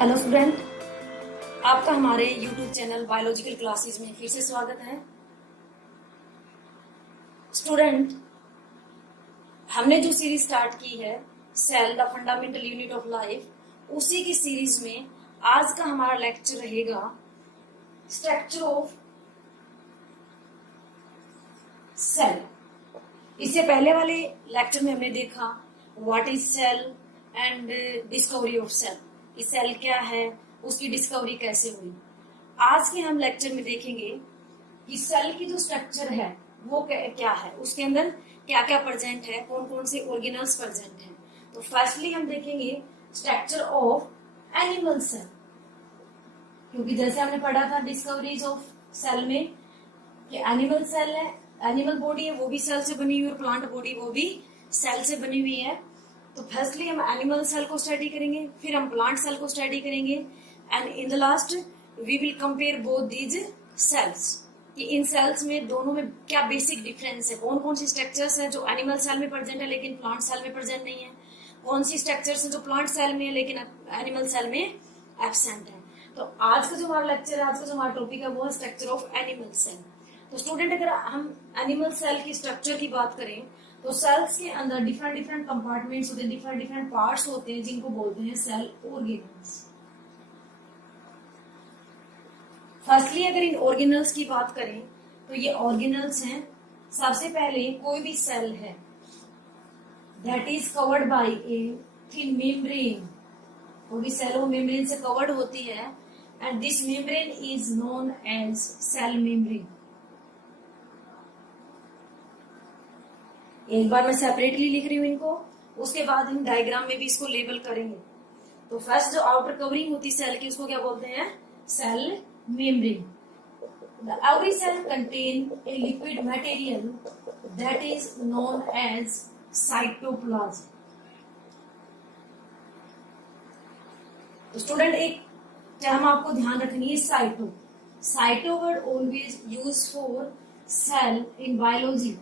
Hello student, आपका हमारे YouTube channel biological classes में फिर से स्वागत है। स्टूडेंट, हमने जो सीरीज स्टार्ट की है cell the fundamental unit of life, उसी की सीरीज में आज का हमारा लेक्चर रहेगा स्ट्रक्चर ऑफ सेल। इससे पहले वाले लेक्चर में हमने देखा what is cell and discovery of cell, कि सेल क्या है, उसकी डिस्कवरी कैसे हुई। आज के हम लेक्चर में देखेंगे कि सेल की जो स्ट्रक्चर है वो क्या है, उसके अंदर क्या क्या प्रेजेंट है, कौन कौन से ऑर्गेनल्स प्रेजेंट हैं। तो फर्स्टली हम देखेंगे स्ट्रक्चर ऑफ एनिमल सेल, क्योंकि जैसे हमने पढ़ा था डिस्कवरीज ऑफ सेल में कि एनिमल सेल है, एनिमल बॉडी है वो भी सेल से बनी हुई है और प्लांट बॉडी वो भी सेल से बनी हुई है। तो फर्स्टली हम एनिमल सेल को स्टडी करेंगे, फिर हम प्लांट सेल को स्टडी करेंगे and in the last we will compare both these cells, कि इन सेल्स में दोनों में क्या बेसिक डिफरेंस है, कौन कौन सी स्ट्रक्चर्स है जो एनिमल सेल में प्रेजेंट है लेकिन प्लांट सेल में प्रेजेंट नहीं है, कौन सी स्ट्रक्चर्स है जो प्लांट सेल में है लेकिन एनिमल सेल में एब्सेंट है। तो आज का जो हमारा लेक्चर है, आज का जो हमारा टॉपिक है वो है स्ट्रक्चर ऑफ एनिमल सेल। तो स्टूडेंट, अगर हम एनिमल सेल की स्ट्रक्चर की बात करें तो सेल्स के अंदर डिफरेंट डिफरेंट कंपार्टमेंट्स होते हैं, डिफरेंट डिफरेंट पार्ट्स होते हैं जिनको बोलते हैं सेल ऑर्गेनल्स। फर्स्टली अगर इन ऑर्गेनल्स की बात करें तो ये ऑर्गेनल्स हैं, सबसे पहले कोई भी सेल है that is covered by a thin membrane, कोई भी सेल वो मेम्ब्रेन से कवर्ड होती है and this membrane is known as cell membrane. एक बार मैं सेपरेटली लिख रही हूं इनको, उसके बाद हम डायग्राम में भी इसको लेबल करेंगे। तो फर्स्ट जो आउटर कवरिंग होती है सेल की उसको क्या बोलते हैं, cell membrane. The every cell contain a liquid material that is known as cytoplasm. तो स्टूडेंट, एक टर्म आपको ध्यान रखनी है, cyto. Cyto word always use for cell in biology.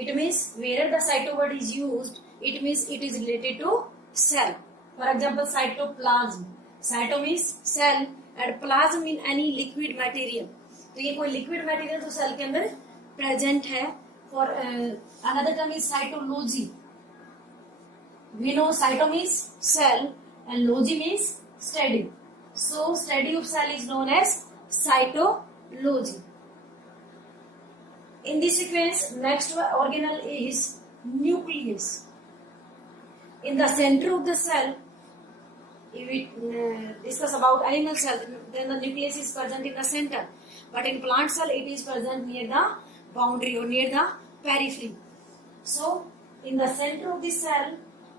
It means wherever the cyto word is used, it means it is related to cell. For example, cytoplasm. Cyto means cell and plasm mean any liquid material. तो ये कोई liquid material जो cell के अंदर present है. For another term is cytology. We know cyto means cell and logy means study. So study of cell is known as cytology. In this sequence, next organelle is nucleus. In the center of the cell, if we discuss about animal cell, then the nucleus is present in the center. But in plant cell, it is present near the boundary or near the periphery. So, in the center of the cell,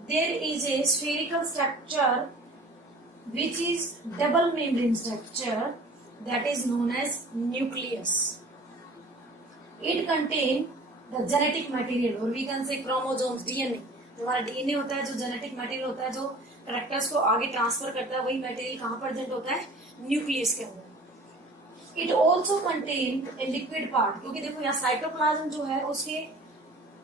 there is a spherical structure which is double membrane structure that is known as nucleus. It contain the genetic material or we can say chromosomes, DNA. जो हमारा DNA होता है, जो genetic material होता है, जो characters को आगे ट्रांसफर करता है, वही मटेरियल कहाँ प्रेजेंट होता है, न्यूक्लियस के अंदर। It also contain a liquid part, क्योंकि देखो यहाँ साइटोप्लाज्म जो है उसके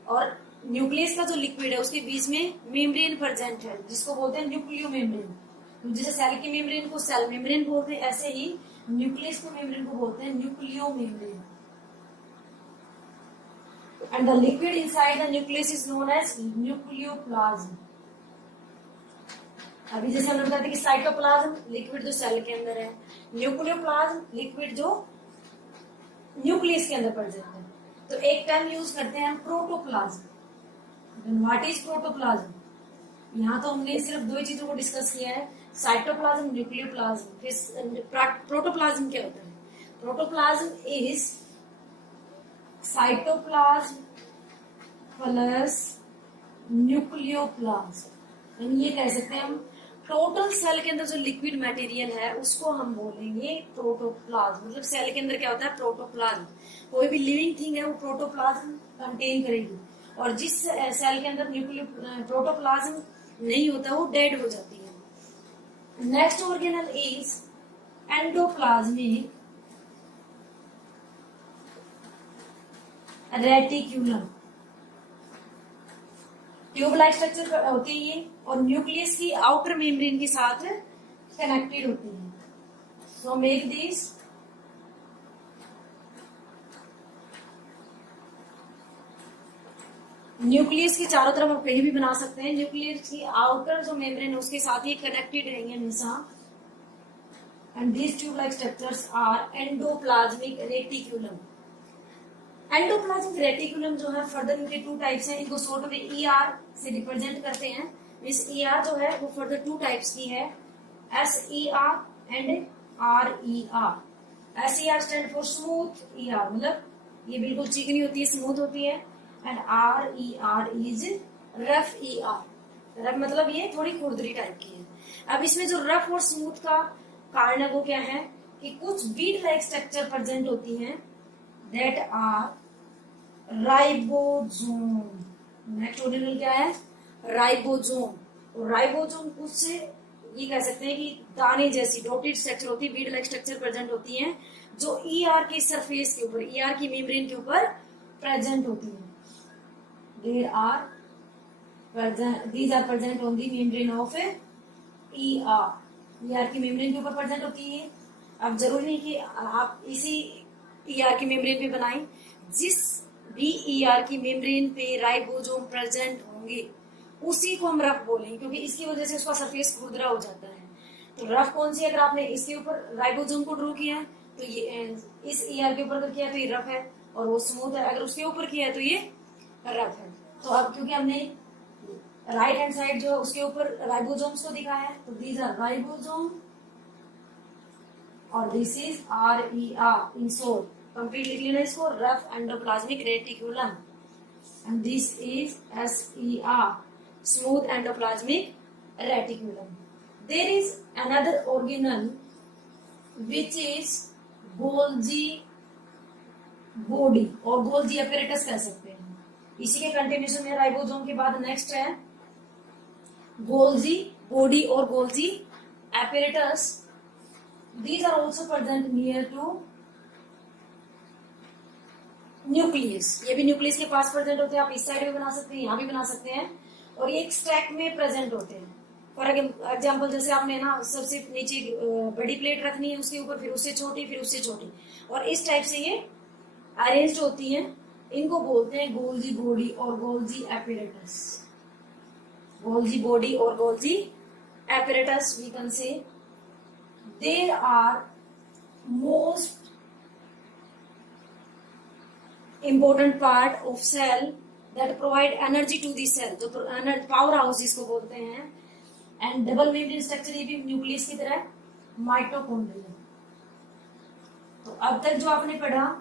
और न्यूक्लियस का जो लिक्विड है उसके बीच में मेम्ब्रेन प्रेजेंट है जिसको बोलते हैं न्यूक्लियो मेम्ब्रेन। जैसे सेल की मेम्ब्रेन को सेल मेम्ब्रेन बोलते हैं, ऐसे ही न्यूक्लियस को मेम्ब्रेन को बोलते हैं nucleo membrane. And the liquid inside the nucleus is known as nucleoplasm. अभी जैसे हमने बताया था कि साइटोप्लाज्म लिक्विड जो सेल के अंदर है, न्यूक्लियोप्लाज्म लिक्विड जो न्यूक्लियस के अंदर प्रेजेंट है। तो एक टर्म यूज करते हैं हम प्रोटोप्लाज्म। What is protoplasm? यहाँ तो हमने सिर्फ दो ही चीजों को डिस्कस किया है, साइटोप्लाज्म, न्यूक्लियोप्लाज्म। फिर प्रोटोप्लाज्म क्या होता है? Protoplasm is cytoplasm plus nucleoplasm. ये कह सकते हैं हम टोटल सेल के अंदर जो लिक्विड मटेरियल है उसको हम बोलेंगे प्रोटोप्लाज्म। मतलब सेल के अंदर क्या होता है, प्रोटोप्लाज्म। कोई भी लिविंग थिंग है वो प्रोटोप्लाज्म कंटेन करेगी, और जिस सेल के अंदर प्रोटोप्लाज्म नहीं होता वो डेड हो जाती है। Next organelle is endoplasmic reticulum. Tube like structure होती है ये, और न्यूक्लियस की आउटर मेम्ब्रेन के साथ कनेक्टेड होती है. सो मेक दिस न्यूक्लियस के चारों तरफ आप कहीं भी बना सकते हैं. न्यूक्लियस की आउटर जो मेम्ब्रेन है उसके साथ ही कनेक्टेड रहेंगे हमेशा. And these tube like structures are endoplasmic reticulum. Endoplasmic reticulum जो है फर्दर इनके टू टाइप्स हैं. इनको शॉर्ट में ER से रिप्रेजेंट करते हैं. इस ER जो है वो फर्दर टू टाइप्स की है, SER and RER. SER stand for smooth ER, मतलब ये बिल्कुल चिकनी होती है, स्मूथ होती है. And RER is rough ER. Rough मतलब ये थोड़ी खुरदरी टाइप की है. अब इसमें जो रफ और स्मूथ का कारण है वो क्या है कि कुछ बीट लाइक स्ट्रक्चर प्रेजेंट होती हैं that are ribosome. Next organelle क्या है? राइबोसोम. राइबोसोम कुछ ये कह सकते हैं कि दाने जैसी डॉटेड स्ट्रक्चर होती है, बीट लाइक स्ट्रक्चर प्रेजेंट होती हैं जो ER के सरफेस के ऊपर, ER की मेम्ब्रेन के ऊपर प्रेजेंट होती है. These are present on the membrane of ER. ER की मेम्ब्रेन के ऊपर प्रेजेंट होती है. अब जरूरी नहीं कि आप इसी ER की मेम्ब्रेन पे बनाएं. जिस भी ER की मेम्ब्रेन पे राइबोसोम प्रेजेंट होंगे उसी को हम रफ बोलेंगे, क्योंकि इसकी वजह से उसका सरफेस खुरदरा हो जाता है. तो रफ कौन सी? अगर आपने इसके ऊपर राइबोसोम को ड्रॉ किया है तो ये इस ER के ऊपर अगर किया है तो ये रफ है, और वो स्मूथ है. अगर उसके ऊपर किया है तो ये रफ है. तो अब क्योंकि हमने राइट हैंड साइड जो उसके ऊपर राइबोसोम्स को दिखाया है, तो दीज आर राइबोसोम और this is RER in short. Complete लिख लेना इसको, rough endoplasmic reticulum. And this is SER, smooth endoplasmic reticulum. There is another organelle which is Golgi body और गोल्जी apparatus कह सकते हैं. इसी के कंटिन्यूशन में राइबोसोम के बाद नेक्स्ट है गोल्जी बॉडी और Golgi apparatus. These are also present near to nucleus. ये भी न्यूक्लियस के पास प्रेजेंट होते हैं. आप इस साइड भी बना सकते हैं, यहाँ भी बना सकते हैं, और ये एक स्टैक में प्रेजेंट होते हैं. फॉर एग्जाम्पल जैसे आपने ना सबसे नीचे बड़ी प्लेट रखनी है, उसके ऊपर फिर उससे छोटी, फिर उससे छोटी, और इस टाइप से ये अरेंज्ड होती हैं. इनको बोलते हैं गोल्जी बॉडी और गोल्जी apparatus. गोल्जी बॉडी और Golgi apparatus, we can say there are most important part of cell that provide energy to the cell, जो पावर हाउस जिसको बोलते हैं. एंड डबल मेम्ब्रेन स्ट्रक्चर ये भी न्यूक्लियस की तरह माइटोकॉन्ड्रिया. तो अब तक जो आपने पढ़ा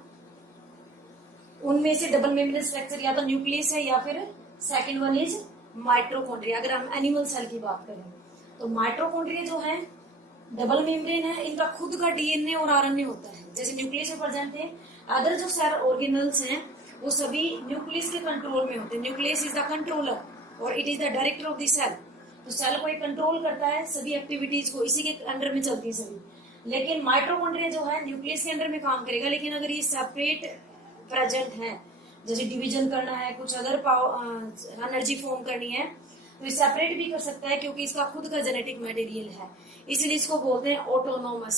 उनमें से डबल मेम्ब्रेन स्ट्रक्चर या तो न्यूक्लियस है या फिर सेकंड वन इज माइटोकॉन्ड्रिया. अगर हम एनिमल सेल की बात करें तो माइटोकॉन्ड्रिया जो है डबल मेम्ब्रेन है, इनका खुद का DNA और RNA होता है जैसे न्यूक्लियस में प्रेजेंट है. अदर जो सेल ऑर्गेनल्स हैं वो सभी न्यूक्लियस के कंट्रोल में होते हैं. न्यूक्लियस इज द कंट्रोलर और it is the director of the cell. तो सेल को ये कंट्रोल करता है, सभी एक्टिविटीज को इसी के अंडर में चलती है सभी. लेकिन माइटोकॉन्ड्रिया जो है न्यूक्लियस के अंडर में काम करेगा, लेकिन अगर ये सेपरेट प्रेजेंट है, जैसे डिवीजन करना है, कुछ अदर एनर्जी फॉर्म करनी है, तो ये सेपरेट भी कर सकता है क्योंकि इसका खुद का जेनेटिक मटेरियल है. इसलिए इसको बोलते हैं ऑटोनोमस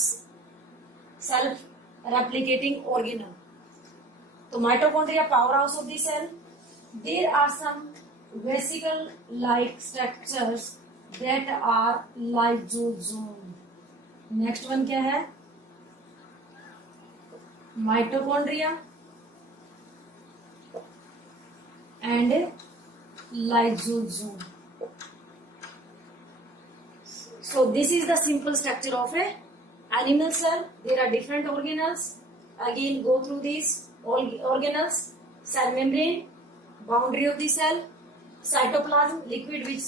सेल्फ रेप्लिकेटिंग ऑर्गेनल. तो mitochondria power house of the cell. There are some vesicle like structures that are lysosome. Next one क्या है? Mitochondria and lysosome. So this is the simple structure of a animal cell. There are different organelles. Again go through these all organelles. Cell membrane, boundary of the cell, cytoplasm, liquid which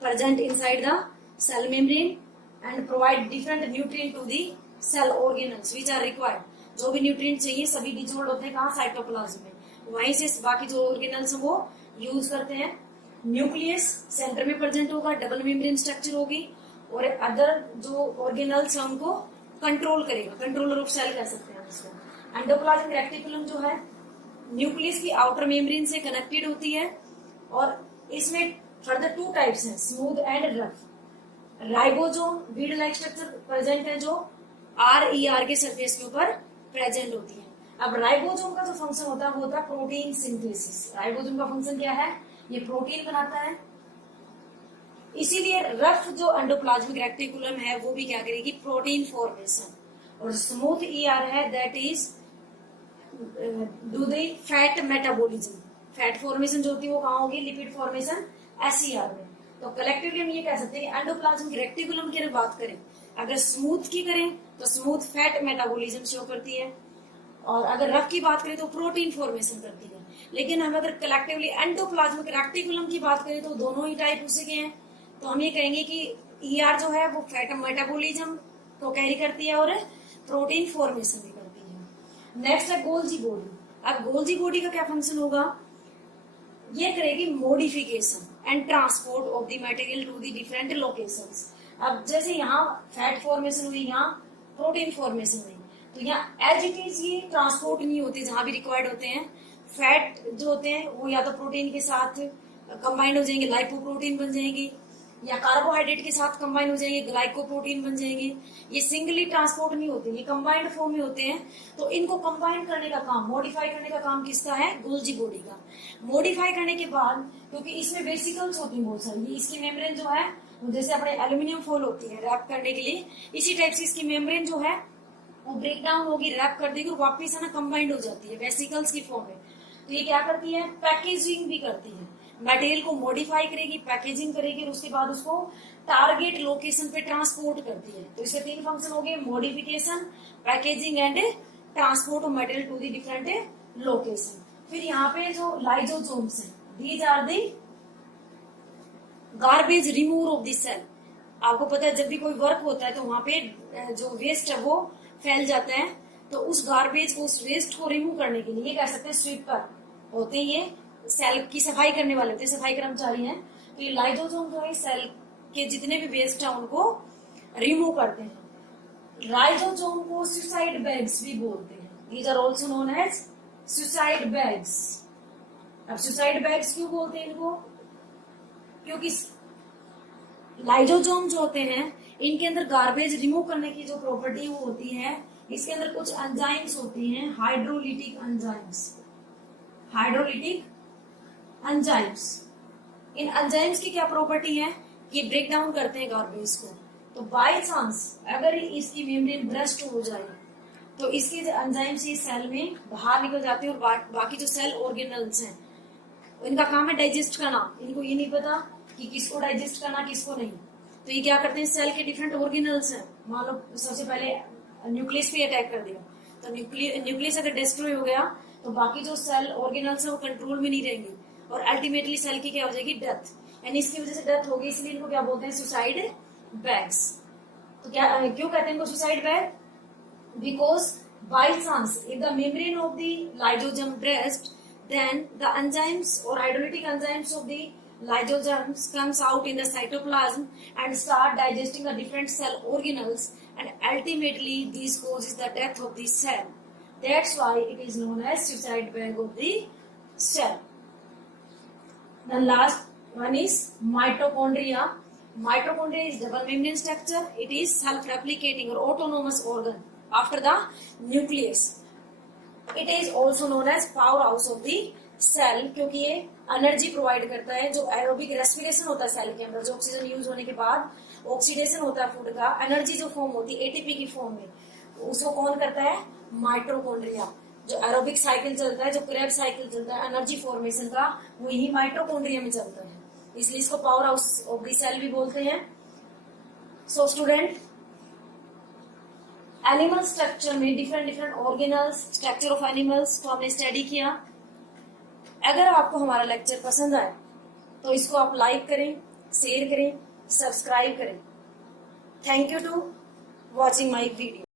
present inside the cell membrane and provide different nutrient to the cell organelles which are required. जो भी nutrient चाहिए सभी dissolve होते हैं कहाँ? Cytoplasm में. वहीं से बाकी जो ऑर्गेनल्स वो यूज करते हैं. न्यूक्लियस सेंटर में प्रेजेंट होगा, डबल मेम्ब्रेन स्ट्रक्चर होगी, और अदर जो ऑर्गेनल्स हैं उनको कंट्रोल करेगा. कंट्रोलर ऑफ सेल कह सकते हैं इसको. एंडोप्लाज्मिक रेटिकुलम जो है न्यूक्लियस की आउटर मेम्ब्रेन से कनेक्टेड होती है, और इसमें फर्दर टू टाइप्स हैं, smooth and rough. Ribosome Beed like structure present है जो RER के सरफेस के ऊपर प्रेजेंट होती है। अब राइबोसोम का जो फंक्शन होता है वो होता है प्रोटीन सिंथेसिस। राइबोसोम का फंक्शन क्या है, ये प्रोटीन बनाता है। इसीलिए रफ जो एंडोप्लाज्मिक रेक्टिकुलम है वो भी क्या करेगी, प्रोटीन फॉर्मेशन, और स्मूथ ER है that is do the fat metabolism. Fat formation जो होती है वो कहाँ होगी, लिपिड फॉर्मेशन SER में। तो कलेक्टिवली हम ये कह सकते हैं कि एंडोप्लाज्मिक रेक्टिकुलम की अगर बात करें, अगर स्मूथ की करें तो स्मूथ फैट मेटाबॉलिज्म शो करती है, और अगर रफ की बात करें तो प्रोटीन फॉर्मेशन करती है। लेकिन हम अगर कलेक्टिवली एंडोप्लाज्मिक रेक्टिकुलम की बात करें तो दोनों ही टाइप उसी के हैं। तो हम ये कहेंगे कि ER जो है वो फैट मेटाबॉलिज्म को कैरी करती है और प्रोटीन फॉर्मेशन भी करती है। नेक्स्ट है गोल्जी बॉडी। अब गोल्जी बॉडी का क्या फंक्शन होगा, ये करेगी modification and transport of the material to the different locations. अब जैसे यहाँ फैट फॉर्मेशन हुई, यहाँ प्रोटीन फॉर्मेशन हुई, तो यहाँ एज इट इज ये ट्रांसपोर्ट नहीं होते जहां भी रिक्वायर्ड होते हैं। फैट जो होते हैं वो या तो प्रोटीन के साथ कंबाइंड हो जाएंगे, लाइपोप्रोटीन बन जाएंगे, या कार्बोहाइड्रेट के साथ कंबाइन हो जाएंगे, ग्लाइकोप्रोटीन बन जाएंगे। ये सिंगली ट्रांसपोर्ट नहीं होते, ये कंबाइंड फॉर्म में होते हैं। तो इनको कंबाइन करने का काम, मॉडिफाई करने का काम किसका है, गोल्जी बॉडी का। मॉडिफाई करने के बाद, क्योंकि इसमें वेसिकल्स होती है बहुत सारी, इसकी मेम्ब्रेन जो है जैसे अपने एल्यूमिनियम फॉइल होती है रैप करने के लिए, इसी टाइप से इसकी मेम्ब्रेन जो है वो ब्रेक डाउन होगी, रैप कर देगी और वापिस है ना कंबाइंड हो जाती है वेसिकल्स की फॉर्म में। तो ये क्या करती है, पैकेजिंग भी करती है, मटेरियल को मॉडिफाई करेगी, पैकेजिंग करेगी और उसके बाद उसको टारगेट लोकेशन पे ट्रांसपोर्ट करती है। तो इसके 3 फंक्शन हो गए, modification, packaging and transport of material to the different location. फिर यहाँ पे जो लाइजोसोम्स हैं, these are the garbage remover of the cell. आपको पता है जब भी कोई वर्क होता है तो वहां पे जो वेस्ट है वो फैल जाता है, तो उस गार्बेज को, उस वेस्ट को रिमूव करने के लिए ये कह सकते हैं स्वीपर होते हैं, ये सेल की सफाई करने वाले होते हैं, सफाई कर्मचारी हैं। तो ये लाइजोसोम जो है सेल के जितने भी वेस्ट है उनको रिमूव करते हैं। लाइजोसोम को सुसाइड बैग्स भी बोलते हैं, these are also known as suicide bags. अब सुसाइड बैग्स क्यों बोलते हैं इनको, क्योंकि लाइजोसोम जो होते हैं इनके अंदर गार्बेज रिमूव करने की जो प्रॉपर्टी वो होती है, इसके अंदर कुछ एंजाइम्स होती हैं, हाइड्रोलिटिक एंजाइम्स। हाइड्रोलिटिक एंजाइम्स, इन एंजाइम्स की क्या प्रॉपर्टी है, ये ब्रेक डाउन करते हैं गार्बेज को। तो बाय चांस अगर इसकी मेम्ब्रेन ब्रस्ट हो जाए तो इसके जो एंजाइम्स ये सेल में बाहर निकल जाते हैं, और बाकी जो सेल ऑर्गेनल्स हैं इनका काम है डाइजेस्ट करना। इनको ये नहीं पता कि किसको डाइजेस्ट करना किसको नहीं, तो ये क्या करते हैं, सेल के डिफरेंट ऑर्गेनल्स हैं, मान लो सबसे पहले न्यूक्लियस पे अटैक कर दिया, तो न्यूक्लियस अगर डिस्ट्रॉय हो गया तो बाकी जो सेल ऑर्गेनल्स है वो कंट्रोल में नहीं रहेंगे, और अल्टीमेटली सेल की क्या हो जाएगी, डेथ। यानी इसकी वजह से डेथ होगी, इसलिए इनको क्या बोलते हैं, सुसाइड बैग्स। तो क्या क्यों कहते हैं इनको suicide bag, because by chance if the membrane of the lysosome breast, then the enzymes or hydrolytic enzymes of the lysosomes comes out in the cytoplasm and start digesting the different cell organelles, and ultimately this causes the death of the cell. That's why it is known as suicide bag of the cell. The last one is mitochondria. Mitochondria is double membrane structure. It is self-replicating or autonomous organ after the nucleus. It is also known as power house of the cell, क्योंकि ये energy provide करता है। जो aerobic respiration होता है cell के अंदर, जो ऑक्सीजन यूज होने के बाद ऑक्सीडेशन होता है फूड का, एनर्जी जो फॉर्म होती है एटीपी की फॉर्म में, उसको कौन करता है, माइटोकॉन्ड्रिया। जो एरोबिक साइकिल चलता है, जो क्रेब्स साइकिल चलता है एनर्जी फॉर्मेशन का, वो यही माइटोकॉन्ड्रिया में चलता है, इसलिए इसको power house of the cell भी बोलते हैं। सो स्टूडेंट, एनिमल स्ट्रक्चर में different organelles, structure of animals को हमने स्टडी किया। अगर आपको हमारा लेक्चर पसंद आए तो इसको आप लाइक करें, शेयर करें, सब्सक्राइब करें। Thank you to watching my video.